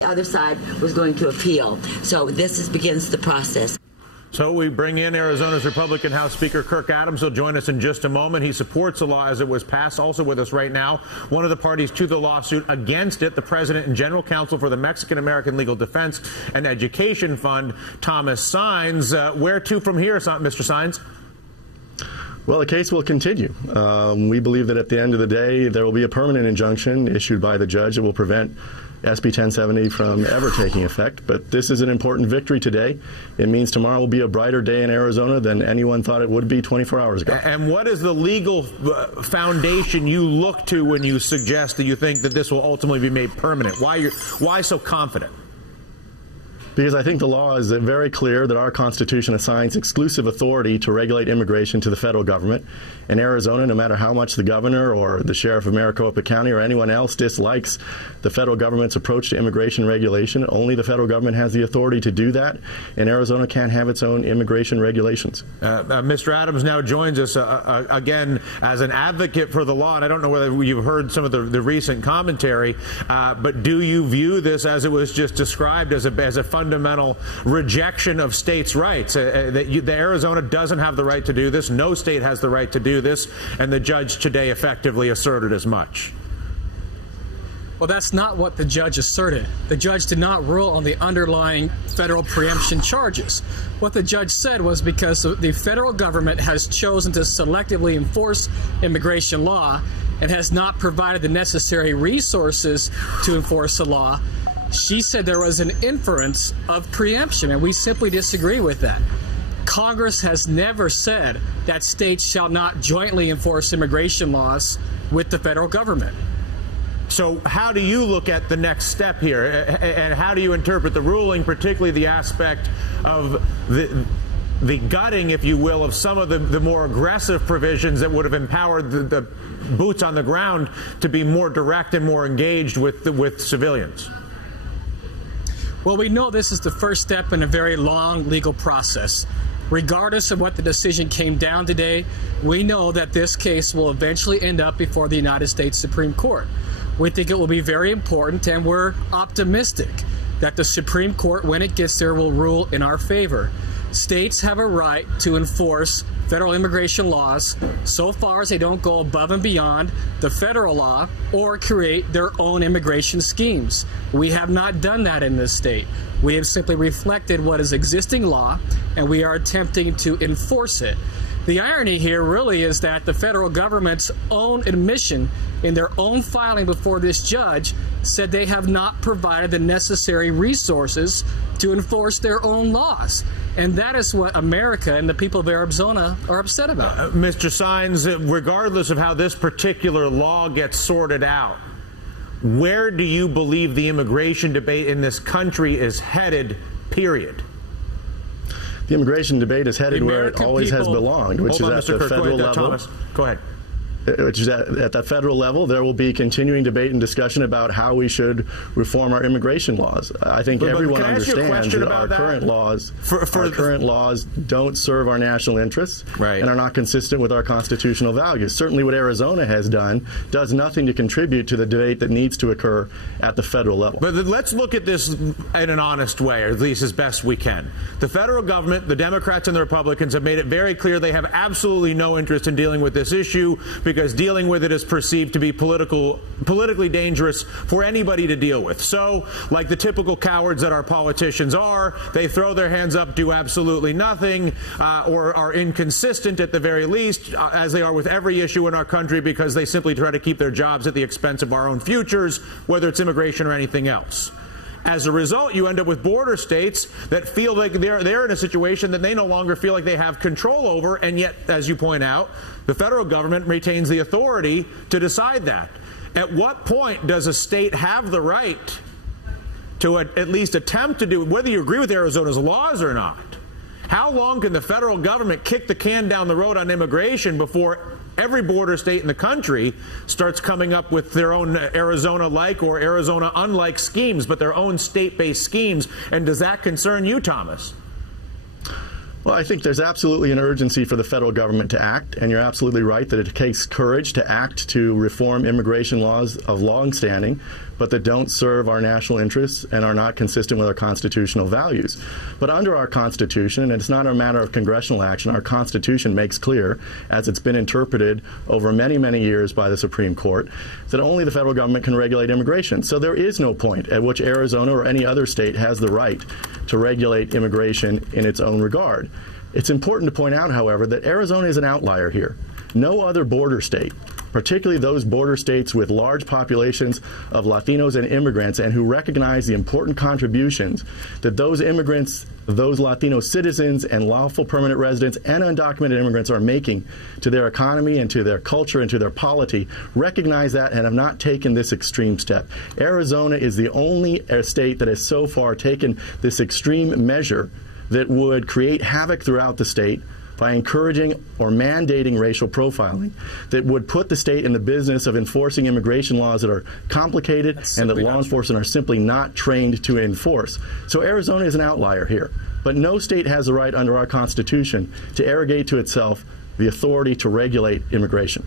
The other side was going to appeal. So this begins the process. So we bring in Arizona's Republican House Speaker Kirk Adams. He'll join us in just a moment. He supports the law as it was passed. Also with us right now, one of the parties to the lawsuit against it, the president and general counsel for the Mexican-American Legal Defense and Education Fund, Thomas Saenz. Where to from here, Mr. Saenz? Well, the case will continue. We believe that at the end of the day, there will be a permanent injunction issued by the judge that will prevent SB 1070 from ever taking effect. But this is an important victory today. It means tomorrow will be a brighter day in Arizona than anyone thought it would be 24 hours ago. And what is the legal foundation you look to when you suggest that you think that this will ultimately be made permanent? Why so confident? Because I think the law is very clear that our Constitution assigns exclusive authority to regulate immigration to the federal government. In Arizona, no matter how much the governor or the sheriff of Maricopa County or anyone else dislikes the federal government's approach to immigration regulation, only the federal government has the authority to do that, and Arizona can't have its own immigration regulations. Mr. Adams now joins us again as an advocate for the law, and I don't know whether you've heard some of the recent commentary, but do you view this as it was just described as a fundamental rejection of states' rights, that Arizona doesn't have the right to do this, no state has the right to do this, and the judge today effectively asserted as much? Well, that's not what the judge asserted. The judge did not rule on the underlying federal preemption charges. What the judge said was because the federal government has chosen to selectively enforce immigration law and has not provided the necessary resources to enforce the law, she said there was an inference of preemption, and we simply disagree with that. Congress has never said that states shall not jointly enforce immigration laws with the federal government. So how do you look at the next step here, and how do you interpret the ruling, particularly the aspect of the gutting, if you will, of some of the more aggressive provisions that would have empowered the boots on the ground to be more direct and more engaged with civilians? Well, we know this is the first step in a very long legal process. Regardless of what the decision came down today, we know that this case will eventually end up before the United States Supreme Court. We think it will be very important, and we're optimistic that the Supreme Court, when it gets there, will rule in our favor. States have a right to enforce federal immigration laws so far as they don't go above and beyond the federal law or create their own immigration schemes. We have not done that in this state. We have simply reflected what is existing law, and we are attempting to enforce it. The irony here really is that the federal government's own admission in their own filing before this judge said they have not provided the necessary resources to enforce their own laws. And that is what America and the people of Arizona are upset about. Mr. Saenz, regardless of how this particular law gets sorted out, where do you believe the immigration debate in this country is headed, period? The immigration debate is headed where it always has belonged, which is at the federal level. Thomas, go ahead. Which is at that federal level. There will be continuing debate and discussion about how we should reform our immigration laws. I think everyone understands that our current laws don't serve our national interests and are not consistent with our constitutional values. Certainly what Arizona has done does nothing to contribute to the debate that needs to occur at the federal level. But let's look at this in an honest way, or at least as best we can. The federal government, the Democrats and the Republicans, have made it very clear they have absolutely no interest in dealing with this issue, because dealing with it is perceived to be politically dangerous for anybody to deal with. So, like the typical cowards that our politicians are, they throw their hands up, do absolutely nothing, or are inconsistent at the very least, as they are with every issue in our country, because they simply try to keep their jobs at the expense of our own futures, whether it's immigration or anything else. As a result, you end up with border states that feel like they're in a situation that they no longer feel like they have control over, and yet, as you point out, the federal government retains the authority to decide that. At what point does a state have the right to at least attempt to do, whether you agree with Arizona's laws or not, how long can the federal government kick the can down the road on immigration before every border state in the country starts coming up with their own Arizona-like or Arizona-unlike schemes, but their own state-based schemes? And does that concern you, Thomas? Well, I think there's absolutely an urgency for the federal government to act, and you're absolutely right that it takes courage to act to reform immigration laws of long standing. but that don't serve our national interests and are not consistent with our constitutional values. But under our Constitution, and it's not a matter of congressional action, our Constitution makes clear, as it's been interpreted over many, many years by the Supreme Court, that only the federal government can regulate immigration. So there is no point at which Arizona or any other state has the right to regulate immigration in its own regard. It's important to point out, however, that Arizona is an outlier here. No other border state, particularly those border states with large populations of Latinos and immigrants and who recognize the important contributions that those immigrants, those Latino citizens and lawful permanent residents and undocumented immigrants are making to their economy and to their culture and to their polity, recognize that and have not taken this extreme step. Arizona is the only state that has so far taken this extreme measure that would create havoc throughout the state by encouraging or mandating racial profiling, that would put the state in the business of enforcing immigration laws that are complicated and that law enforcement are simply not trained to enforce. So Arizona is an outlier here. But no state has the right under our Constitution to arrogate to itself the authority to regulate immigration.